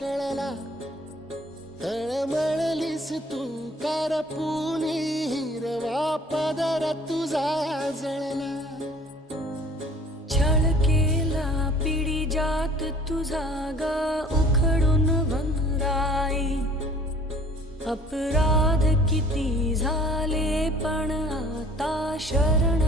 कळला, तळमळलीस तू करपुनी, हिरवा पदर तुझा जळला. छळ केला पिढी जात तुझा ग उखडून वनराई. अपराध किती झाले पण आता शरण